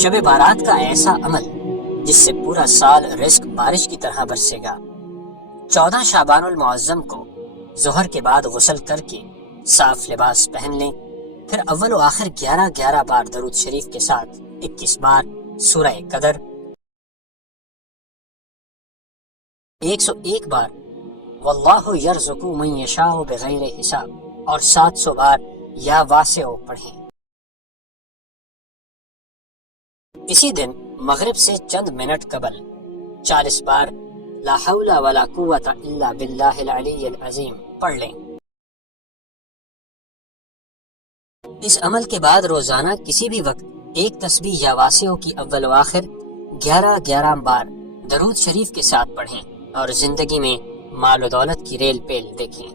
شب بارات کا ایسا عمل جس سے پورا سال رزق بارش کی طرح برسے گا۔ 14 شعبان المعظم کو ظہر کے بعد غسل کر کے صاف لباس پہن لیں، پھر اول و آخر 11 بار درود شریف کے ساتھ 21 بار سورہ قدر، 101 بار واللہ یرزق من یشاء بغیر حساب اور 700 بار یا واسع پڑھیں۔ اسی دن مغرب سے چند منٹ قبل 40 بار لا حول ولا قوت الا باللہ العلی العظیم پڑھ لیں۔ اس عمل کے بعد روزانہ کسی بھی وقت ایک تسبیح یا واسع کی اول و آخر 11 بار درود شریف کے ساتھ پڑھیں اور زندگی میں مال و دولت کی ریل پیل دیکھیں۔